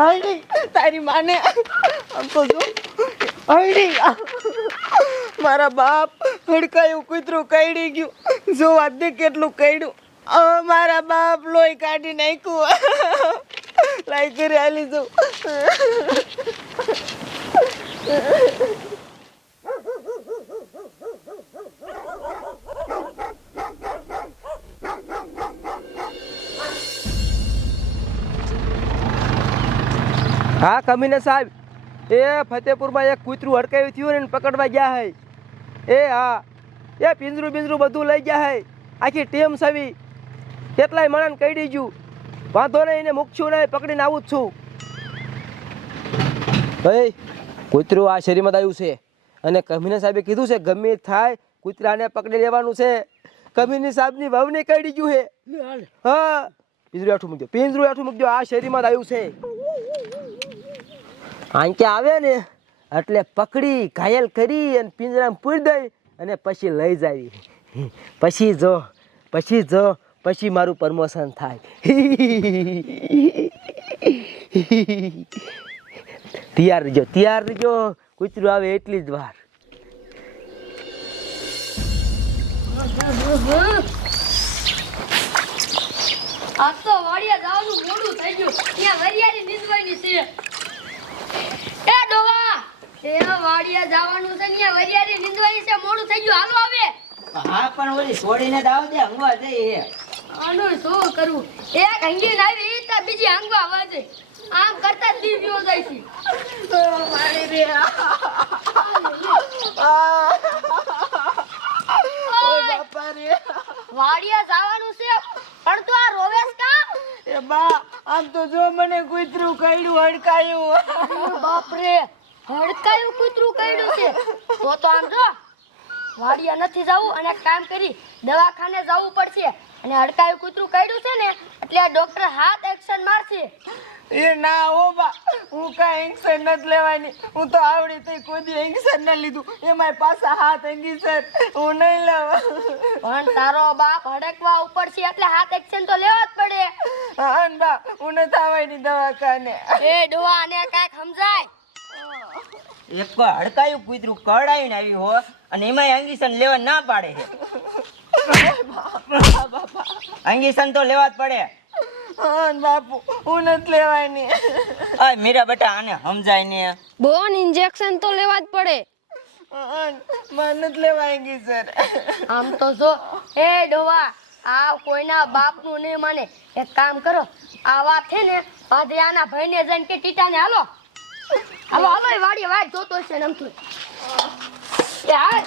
હરડી તારી માને આમ તો જો હરડી મારા બાપ હડકાયું કૂતરું કઈડી ગયું જો વાત દે કેટલું કઈડું મારા બાપ લોહી કાઢી નાખ્યું લાઈ કરી આલી જો હા કમીને સાહેબ એ ફતેપુરમાં એક કૂતરું હડકાયું થયું ને પકડવા ગયા હે એ હા એ પિંજરું બધું લઈ ગયા હે આખી ટીમ સવી કેટલાય મણાને કહી દીજું વાંધો નહીં એને મૂકશું નહીં પકડીને આવું જ છું ભાઈ કૂતરું આ શેરીમાં આવ્યું છે અને કમીને સાહેબે કીધું છે ગમે થાય કૂતરાને પકડી લેવાનું છે કમીની સાહેબની વહુને કહી દીધું છે હા પિંજરું હેઠું મૂકજો આ શેરીમાં આવ્યું છે આંકે આવે ને એટલે પકડી ઘાયલ કરી અને પિંજરામાં પૂરી દઈ અને પછી લઈ જાવી પછી મારું પ્રમોશન થાય તૈયાર રહીજો કૂતરું આવે એટલી જ વાર આ તો વાડિયા જવાનું મોડું થઈ ગયું ત્યાં વરિયાળી નીંદવાની છે એ ડોવા એ વાડિયા જવાનું છે ત્યાં વરિયાળી નીંદવાની છે મોડું થઈ ગયું હાલો આવે હા પણ ઓલી છોડીને દાવ દે હંગવા જઈએ આનું શું કરું એક હંગીને આવી તો બીજી હંગવા આવે છે આમ કરતા દી ગયો જાય છે મારી રે ઓય બાપા રે વાડિયા જવાનું છે પણ તું આ રોવેશ કા એ બા આમ તો જો મને કૂતરું કઈડું હડકાયું બાપ રે હડકાયું કૂતરું કઈડું છે તો આમ જો વાડિયા નથી જવું અને એક કામ કરી દવાખાને જવું પડશે અને હડકાયું કૂતરું કઈડું છે ને એટલે ડોક્ટર હાથ એક્શન મારશે એ ના હો બા હું કાંઈ એક્શન નથી લેવાની હું તો આવડી થઈ કોઈ દી એક્શન ન લીધું એમાંય પાછા હાથ એંગીસર હું નહીં લેવા પણ તારો બાપ હડકવા ઉપડશે એટલે હાથ એક્શન તો લેવા જ પડે હા ને બા હું નથી આવવાની દવાખાને એ ડોહા આને કાંઈક સમજાય એક હડકાયું કૂતરું કડાઈને આવી હો અને એમાંય અંગીસન લેવા ના પાડે છે અંગીસન તો લેવા જ પડે હા ને બાપુ હું નથી લેવાની આ મીરા બેટા આને સમજાય ને બોન ઇન્જેક્શન તો લેવા જ પડે મને નથી લેવા એંગીસર આમ તો જો એ ડોવા આ કોઈના બાપનું નહીં માને એક કામ કરો આ વાત છે ને આજે આના ભાઈને જઈને કે ટીટાને હાલો એ વાડી વાત જોતો છે ને આમથી એ હાલ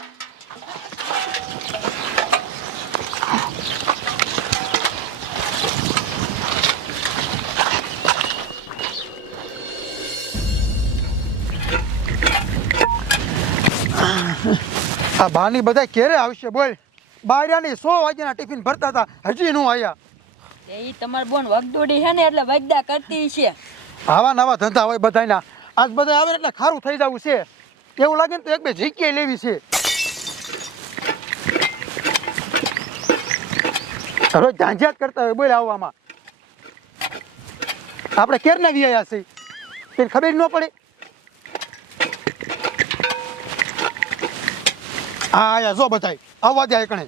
આ બાની બધા ક્યારે આવશે બોલ બાયરાની 100 વાગ્યાના ટિફિન ભરતા હતા હજી નું આયા એ તમાર બોન વગદોડી છે ને એટલે વગદા કરતી છે આવા નવા ધંધા હોય બધાના આજ બધા આવે એટલે ખારું થઈ જવું છે એવું લાગે ને તો એક બે ઝીકી લેવી છે રોજ ઝાંઝિયાત કરતા હોય બોલ આવવામાં આપણે કેરના વિયા છે તેને ખબર ન પડે હા આયા જો બધાય આવવા દે કણે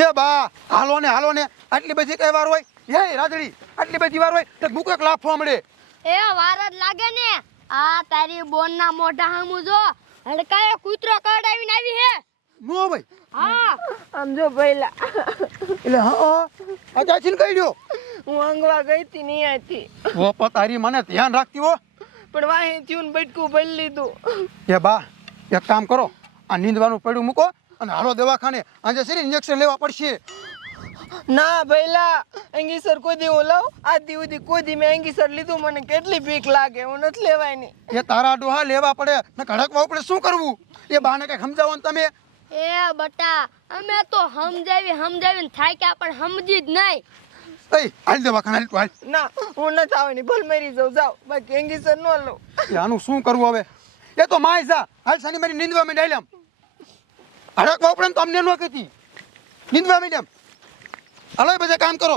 એ બા હાલો ને આટલી બધી કઈ વાર હોય હે રાજડી આટલી બધી વાર હોય તો મુક એક લાફવા મળે એ વાર જ લાગે ને આ તારી બોન ના મોઢા હામુ જો હડકાએ કૂતરો કડાવીને આવી હે નો ભાઈ હા આમ જો પહેલા એટલે હા આ ચાચીને કહી દો હું અંગવા ગઈ હતી નહીં આથી ઓ તારી મને ધ્યાન રાખતી હો પણ વાહી થયું ને બટકું ભરી લીધું એ બા એક કામ કરો આ નીંદવાનું પડ્યું મૂકો અને હાલો દવાખાને આજે છે ને ઇન્જેક્શન લેવા પડશે ના ભઈલા એંગીસર કોઈ દી હું લઉં આજ દી સુધી કોઈ દી મેં એંગીસર લીધું મને કેટલી બીક લાગે હું નથી લેવાની એ તારા ડોહા લેવા પડે ને કડકવા પડે શું કરવું એ બાને કઈ સમજાવો ને તમે એ બટા અમે તો સમજાવીને થાક્યા પણ સમજી જ નહીં એ હાલ દવાખાને હાલ તું હાલ ના હું નથી આવવાની ભલ મરી જાઉં જાવ બાકી એંગીસર ન લઉં એ આનું શું કરવું હવે એ તો માય જા હાલ સાની મારી નીંદવા માંડ આમ હડકવા પડે ને તો અમને ન કહેતી નીંદવા માંડ એમ હાલો બધા કામ કરો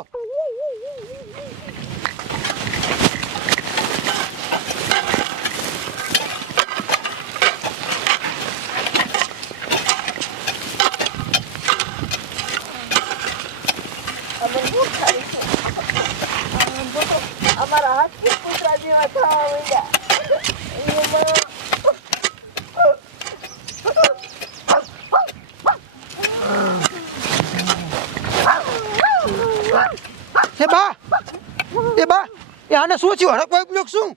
આને શું થયું હડકવા ઉપડ્યો શું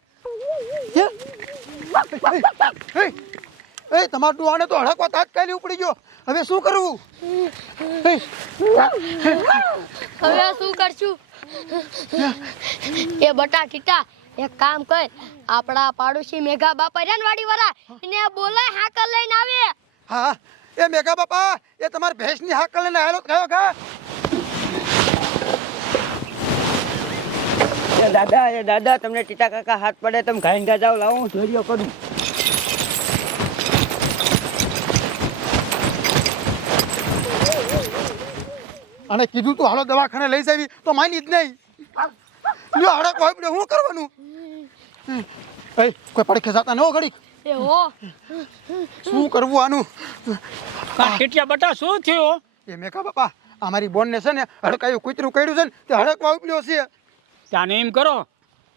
હે એ તમારું આને તો હડકવા તાત્કાલિક ઉપડી ગયો હવે શું કરવું હે હવે શું કરશું એ બટા ટીટા એક કામ કર આપણા પાડોશી મેઘા બાપા રહ્યા ને વાડીવાળા એને બોલાય હાકલ લઈને આવે હા એ મેઘા બાપા એ તમારી ભેંસની હાકલ લઈને આવેલો કયો કા એ દાદા તમને ટીટા કાકા હાથ પડે તમે ઘાઈને ઘા જાઓ લાવો હું જોડિયો કરું અને કીધું તું હાલો દવાખાને લઈ જાવી તો માની જ નહીં લ્યો હડકવા ઉપડ્યો શું કરવાનું એ કોઈ પડખે જાતા ન હો ઘડીક એ હો શું કરવું આનું ટીટિયા બટા શું થયું એ મેઘા બાપા અમારી બોનને છે ને હડકાયું કૂતરું કર્યું છે ને તે હડકવા ઉપડ્યો છે ત્યાં એમ કરો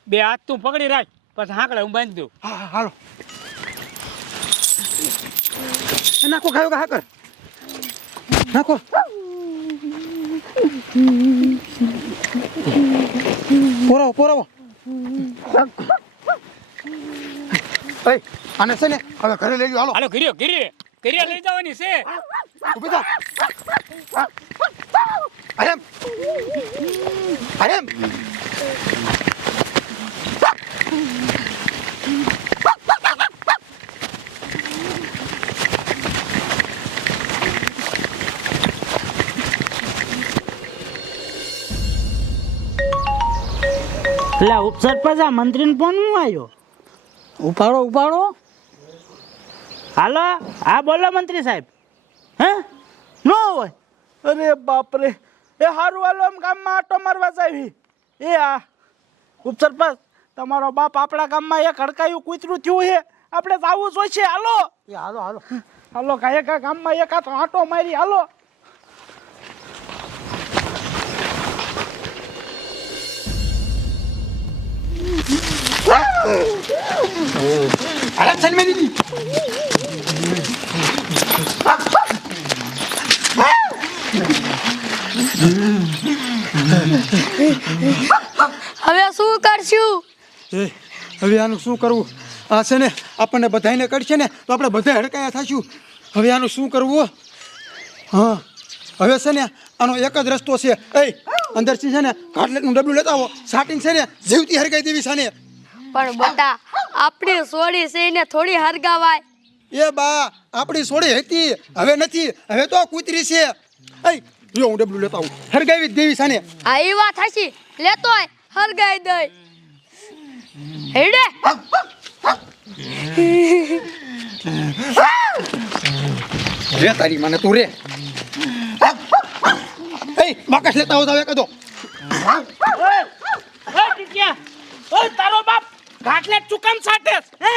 બે હાથ તું પકડી રાખ પછી હાંકડે હું બાંધી દઉં હા હા, હાલો એ નાખો ખાયો કે હા કર નાખો પોરાવો પોરાવો એ આને છે ને હવે ઘરે લઈ લ્યો હાલો હાલો ઘીરે લઈ જવાની છે ઊભી થા અરે અરે એટલે ઉપસરપંચ આ મંત્રીને ફોન હું આવ્યો ઉપાડો હાલો હા બોલો મંત્રી સાહેબ હે નો હોય અરે બાપરે એ હારું હાલો આમ ગામમાં આટો મારવા જાવી એ આ ઉપસરપંચ તમારો બાપ આપણા ગામમાં એક હડકાયું કૂતરું થયું છે આપણે જાવું જોઈશે હાલો એ હાલો હાલો હાલો કાંઈ કા ગામમાં એક આટો મારી હાલો અરે સલમે દીદી હવે શું કરશું એ હવે આનું શું કરવું આ છે ને આપણને બધાને કરશે ને તો આપણે બધા હડકાયા થશું હવે આનું શું કરવું હા હવે છે ને આનો એક જ રસ્તો છે એ અંદરથી છે ને કાટલેટનું ડબલું લેતા આવો સાટીને છે ને જીવતી હરગાઈ દેવી છે ને પણ બટા આપણી સોડી છે એને થોડી હરગાવાય એ બા આપણી સોડી હતી હવે નથી હવે તો કૂતરી છે એ જો હું ડબલું લેતા આવું હરગાવી જ દેવી છે ને આ એ વાત હશી લેતોય હરગાઈ દઈ હેડે રે તારી મને તું રે એ બાકસ લેતા આવો હવે કદો ઓય ટીટિયા ઓય તારો બાપ ઘાટલે ચુકામ સાટેસ હે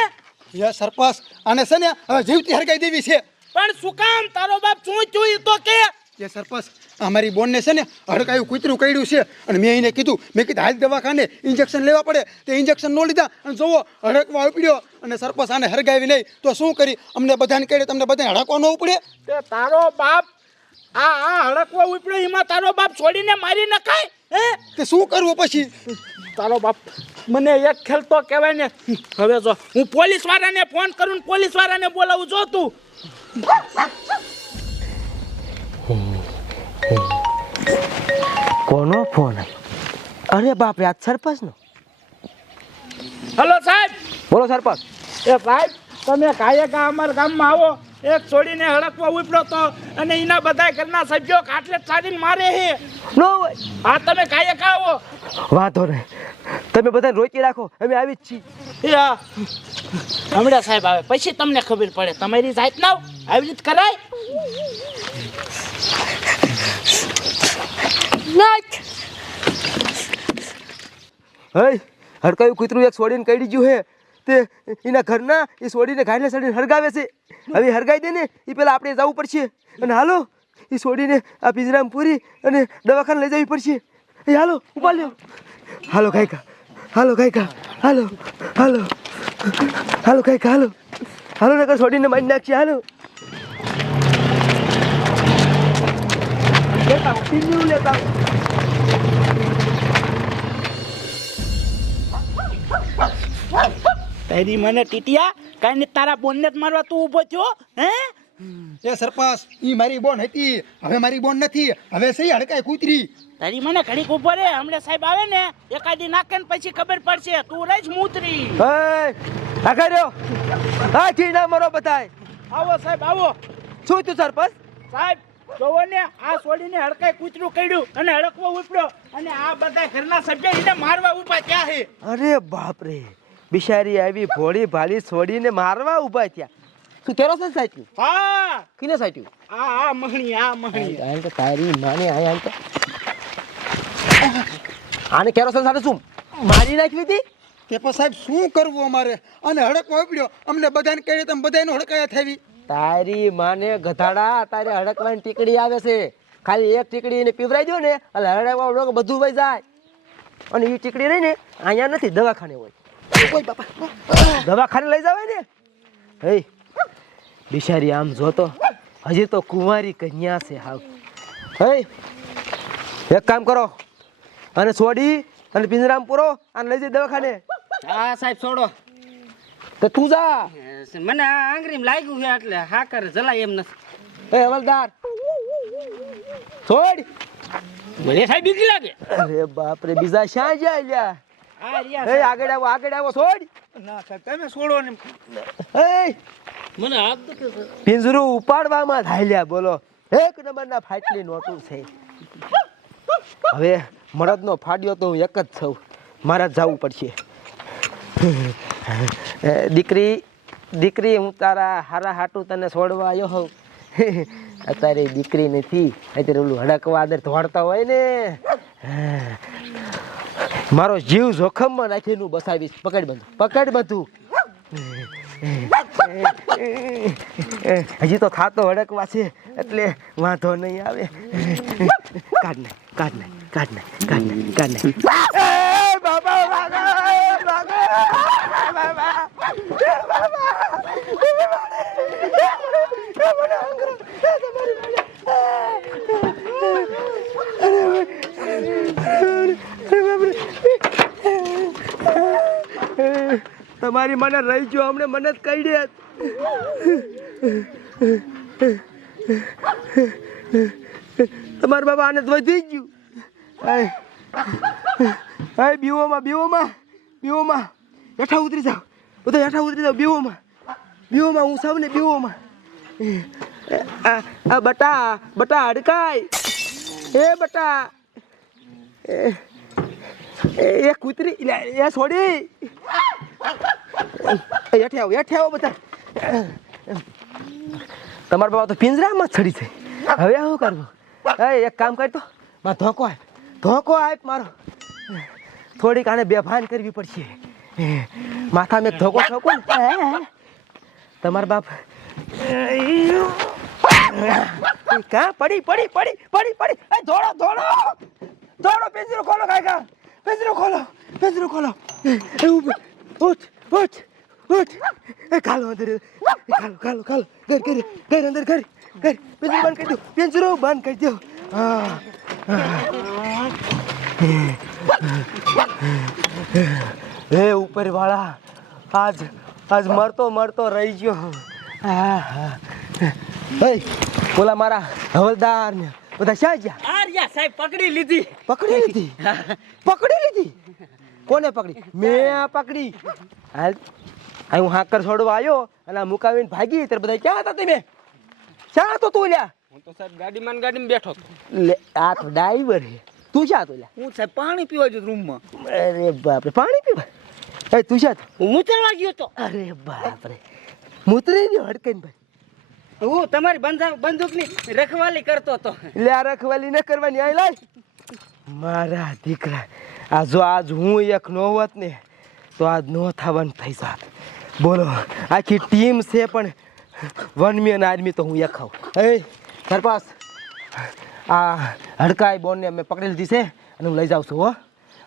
એ સરપંચ આને છે ને હવે જીવતી હરગાઈ દેવી છે પણ સુકામ તારો બાપ ચૂઈ તો કે એ સરપંચ અમારી બોનને છે ને હડકાયું કૂતરું કર્યું છે અને મેં એને કીધું મેં કીધું હાલ દવાખાને ઇન્જેક્શન લેવા પડે તે ઇન્જેક્શન ન લીધા અને જોવો હડકવા ઉપડ્યો અને સરપંચ આને હરગાવી નહીં તો શું કરી અમને બધાને કહે તમને બધાને હડકવા ન ઉપડે તે તારો બાપ આ હડકવા ઉપડ્યો એમાં તારો બાપ છોડીને મારી નખાય હે તે શું કરવું પછી તારો બાપ મને એક ખેલ તો કહેવાય ને હવે જો હું પોલીસ વાળાને ફોન કરું પોલીસ વાળાને બોલાવું જો તું કોનો ફોન અરે બાપ રે આ સરપંચનો હલો સાહેબ બોલો સરપંચ એ સાહેબ તમે કાયકા અમારા ગામમાં આવો એક છોડીને હડકવા ઉપડ્યો તો અને એના બધા ઘરના સભ્યો કાટલે ચાડીને મારે છે નો હોય હા તમે કાયકા આવો વાંધો નહીં તમે બધાને રોકી રાખો અમે આવી જ છીએ એ હા હમણાં સાહેબ આવે પછી તમને ખબર પડે તમારી જાત ના આવી રીત કરાય નાખ હે હડકાયું કૂતરું એક છોડીને કઈડી ગયું હે તે એના ઘરના એ છોડીને ઘાયલે ચડીને હરગાવે છે હવે હરગાઈ દે ને એ પહેલાં આપણે જવું પડશે અને હાલો એ છોડીને આ પિંજરામાં પૂરી અને દવાખાને લઈ જવી પડશે એ હાલો ઉભા લ્યો હાલો કાયકા હાલો કાયકા હાલો હાલો હાલો કાયકા હાલો હાલો નકર છોડીને મારી નાખશે હાલો લેતા આવો, પિંજરું લેતા આવો. તારી મને ટીટિયા કાંઈ ને તારા બોનને જ મારવા તું ઊભો થયો હે એ સરપંચ ઈ મારી બોન હતી, હવે મારી બોન નથી, હવે સહી હડકાય કૂતરી. તારી મને ઘડીક ઉભો રે, હમણાં સાહેબ આવે ને એકાદી નાખે ને પછી ખબર પડશે તું રહીશ મૂતરી. આગળ રહ્યો. હા કી ના મરો બતાય. આવો સાહેબ આવો. શું તું સરપંચ? સાહેબ જોવો ને આ છોડીને હડકાય કૂતરું કર્યું અને હડકવો ઉપડ્યો અને આ બધા ઘરના સભ્ય એને મારવા ઊભા ત્યાં છે. અરે બાપ રે, બિચારી આવી ભોળી ભાલી છોડીને મારવા ઊભા થયા. શું કેરોસન સાચ્યું? હા કિને સાચ્યું? આ મહણી આને તો તારી માને આને તો આને કેરોસન સાથે શું મારી નાખવી હતી? કે પણ સાહેબ શું કરવું અમારે? અને હડકવા ઉપડ્યો, અમને બધાને કહી તમે બધાને હડકાયા થવી. તારી માને ગધાડા, તારે હડકવાની ટીકડી આવે છે. ખાલી એક ટીકડી એને પીવરાઈ દો ને એટલે હડકવા બધું વહી જાય. અને એ ટીકડી રહી ને અહીંયા નથી, દવાખાને હોય. ઓય બાપા, દવાખાને લઈ જવાય ને. હે બિચારી આમ જોતો હજી તો કુંવારી કન્યા છે હાવ. હે એક કામ કરો, અને છોડી અને પિંજરામ પૂરો અને લઈ જઈ દવાખાને. હા સાહેબ છોડો, તો તું જા. મને આ આંગળીમાં લાગ્યું છે એટલે હા કરે જલાય એમ નથી. એ હવલદાર છોડ. મને સાહેબ બીક લાગે. અરે બાપ રે, બીજા શ્યાં જાય લ્યા? આ રહ્યા એ આગળ આવો છોડ. ના સાહેબ તમે છોડો ને. એ મને હાથ દુખે છે. પિંજરું ઉપાડવામાં ધાલ્યા બોલો. એક નંબરના ફાટલી નોટું છે. હવે મરદનો ફાડ્યો તો હું એક જ છું, મારે જવું પડશે. દીકરી હું તારા હારા હાટું તને છોડવા આવ્યો હોઉં. અત્યારે દીકરી નથી, અત્યારે ઓલું હડકવા અંદર ધોડતા હોય ને, મારો જીવ જોખમમાં નાખીને હું બસાવીશ. પકડ બધું. હજી તો ખાતો હડકવા છે એટલે વાંધો નહીં આવે. કાઢ નાખ. તમારી મને રહી ગયો, હમણે મને જ કહી દે. તમારા બાબા આને વધી ગયું. બીવોમાં હેઠા ઉતરી જાવ, બધા હેઠા ઉતરી જાવ. બીવોમાં હું સાવ ને બીવોમાં. આ બટા હડકાય. એ બટા એ કૂતરી એ છોડી. હેઠે આવો બધા. તમારા બાબા તો પિંજરામાં છડી છે. હવે શું કરવું? એક કામ કરતો, મારો ધોકો આપ મારો. થોડીક આને બેભાન કરવી પડશે. માથા મેં ધોકો ઠોકો ને તમારા બાપ કા પડી. દોડો પિંજરો ખોલો. કાકા પિંજરો ખોલો. ઉઠ. એ ખાલો અંદર. ખાલો. ઘર અંદર. પિંજરો બંધ કરી દો. હે ઉપર વાળા, આજ મરતો રહી ગયો. બોલા મારા હવલદાર ને બધા ક્યાં ગયા? આર્યા સાહેબ પકડી લીધી. પકડી લીધી? કોને પકડી? મેં પકડી. હાલ હું હાકર છોડવા આવ્યો અને મુકાવીને ભાગી. ત્યારે બધા ક્યાં હતા તમે? ક્યાં હતો તું લ્યા? હું તો સાહેબ ગાડીમાં બેઠો હતો. લે આ તો ડ્રાઈવર હે. તું ક્યાં હતો લ્યા? હું સાહેબ પાણી પીવા ગયો રૂમમાં. અરે બાપરે, પાણી પીવા? એ તું ક્યાં હતો? હું મૂતરવા ગયો તો. અરે બાપરે, મૂતરી ગયો હડકઈને ભાઈ. હું તમારી બંદૂકની રખવાલી કરતો હતો. લે આ રખવાલી ન કરવાની. આઈ લાય મારા દીકરા. આજ હું એક નો હોત ને તો આજ નો થવાનું થઈ જાત. બોલો, આખી ટીમ છે પણ વન મેન આર્મી તો હું એક ખાઉં. એ સરપાસ, આ હડકાઈ બોનને મેં પકડી લીધી છે અને હું લઈ જાઉં છું. હો,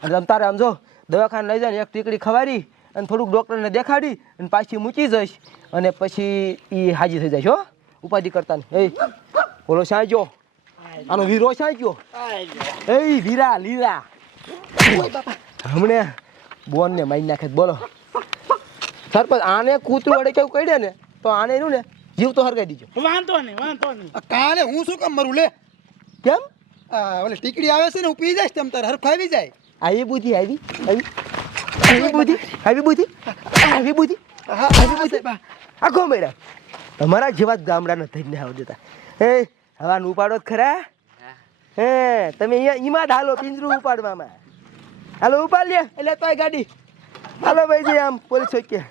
અને તમે તારે આમ જો દવાખાને લઈ જાય ને એક ટીકડી ખવાડી અને થોડુંક ડૉક્ટરને દેખાડી અને પાછી મૂકી જઈશ અને પછી એ હાજી થઈ જાય. હો, ઉપાધિ કરતા ને. એ બોલો સાંજો, આનો વીરો સાંજો. એ વીરા લીરા હમણે બોનને મારી નાખે. બોલો સરપંચ આને કૂતરું અડે કેવું કહી દે ને તો આને એનું ને જીવ તો હરગાઈ દીજો. વાંધો નહીં વાંધો નહીં. આ કાલે હું શું કામ મરું લે કેમ? ઓલે ટીકડી આવે છે ને હું પી જઈશ તેમ તારે હરખ આવી જાય. આવી બુદ્ધિ આવી બુદ્ધિ આવી બુદ્ધિ આવી બુદ્ધિ આવી બુદ્ધિ આખો મેરા તમારા જેવા જ ગામડાના થઈને આવ દેતા. હે હવાનું ઉપાડો જ ખરા. હે તમે અહીંયા ઈમાં જ હાલો પિંજરું ઉપાડવામાં. હાલો ઉપાડ લે એટલે તોય ગાડી હાલો ભાઈ જઈ આમ પોલીસ ચોકી.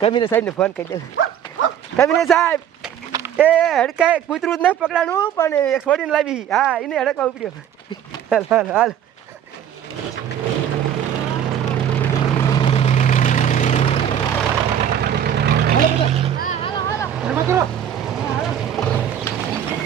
કમીને સાહેબને ફોન કરી દે. કમીને સાહેબ એ હડકાય કૂતરું જ ન પકડાનું પણ એક છોડીને લાવી. હા એને હડકવા ઉપડ્યો. હાલ હાલ હાલ